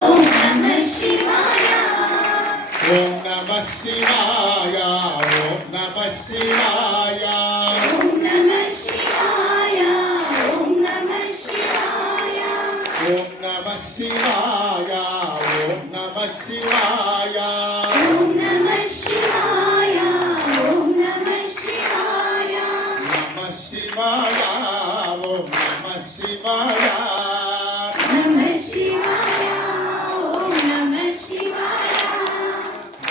ఓం నమః శివాయ ఓం నమః శివాయ ఓం నమః శివాయ ఓం నమః శివాయ ఓం నమః శివాయ ఓం నమః శివాయ ఓం నమః శివాయ ఓం నమః శివాయ ఓం నమః శివాయ నమః శివాయ ఓం నమః శివాయ నమః శివాయ ఓం నమః శివాయ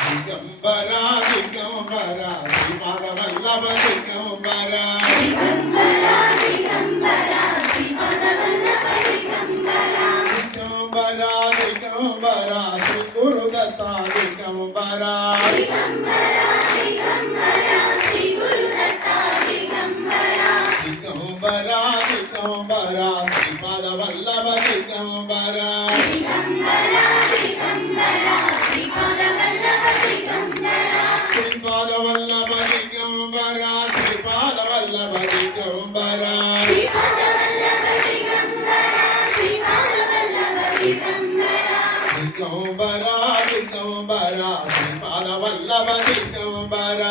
దిగంబర దిగంబర శ్రీపాదవల్లభ దిగంబర దిగంబర దిగంబర శ్రీపాదవల్లభ దిగంబర దిగంబర దిగంబర శ్రీ గురుదత్త దిగంబర దిగంబర దిగంబర శ్రీ గురుదత్త దిగంబర దిగంబర దిగంబర శ్రీపాదవల్లభ దిగంబర దిగంబర దిగంబర శ్రీపాదవల్లభ దిగంబర శ్రీపాదవల్లభ దిగంబర శ్రీపాదవల్లభ దిగంబర శ్రీపాదవల్లభ దిగంబర శ్రీపాదవల్లభ దిగంబర దిగంబర దిగంబర శ్రీపాదవల్లభ దిగంబర